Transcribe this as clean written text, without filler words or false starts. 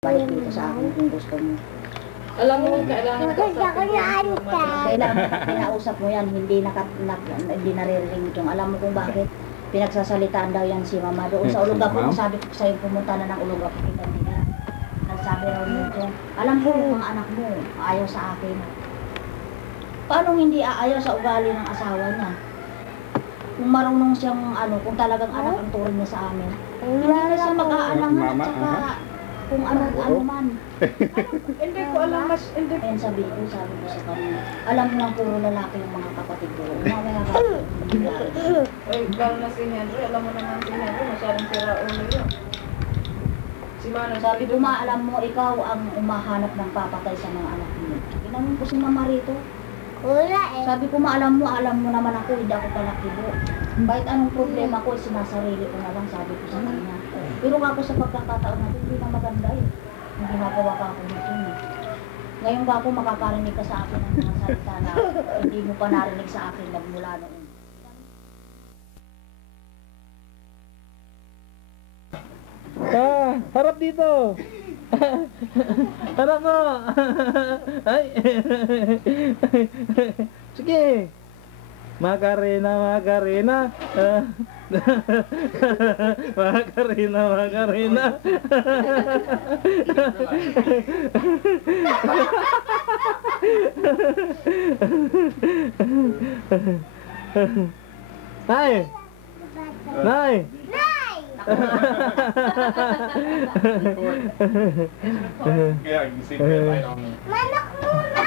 Balik dito sa akin kung gusto mo. Alam mo, kailangan Kinausap mo yan, hindi naririnig yung. Alam mo kung bakit? Pinagsasalitaan daw yan si mama. Doon sa Olongapo, sabi ko sa'yo, pumunta na ng Olongapo. Nagsabi raw nito, alam ko mga anak mo, ayaw sa akin. Paano hindi aayaw sa ugali ng asawa niya? Kung marunong siyang kung talagang anak ang turing niya sa amin. Hindi na siya mag-aalangan at saka kung ano man. Hindi ko alam mas, hindi. Ayan sabi ko sa kanya, alam mo lang puro lalaki yung mga kapatid ko. Mamaya ka. Ay, lalo na si Henry, alam mo naman si Henry, masyadong sira ulo yun. Si Manong Sabi ko, alam mo, ikaw ang umahanap ng papatay sa mga anak mo. Ginanong ko si mama rito. Sabi ko, alam mo naman ako, hindi ako palakibo. Kahit anong problema ko, sinasarili ko na lang, sabi ko sa kanya. Pero ako sa pagkakataon natin, hindi na maganda eh. Yung ginagawa ka ako dito eh. Ngayon ba ako makakarinig ka sa akin ng mga salita na hindi mo pa narinig sa akin nagmula noon. Harap dito. Harap mo. Ay. Sige. Macarena. Macarena. Nay. Nay. Kaya gising ka tayo. Manok muna!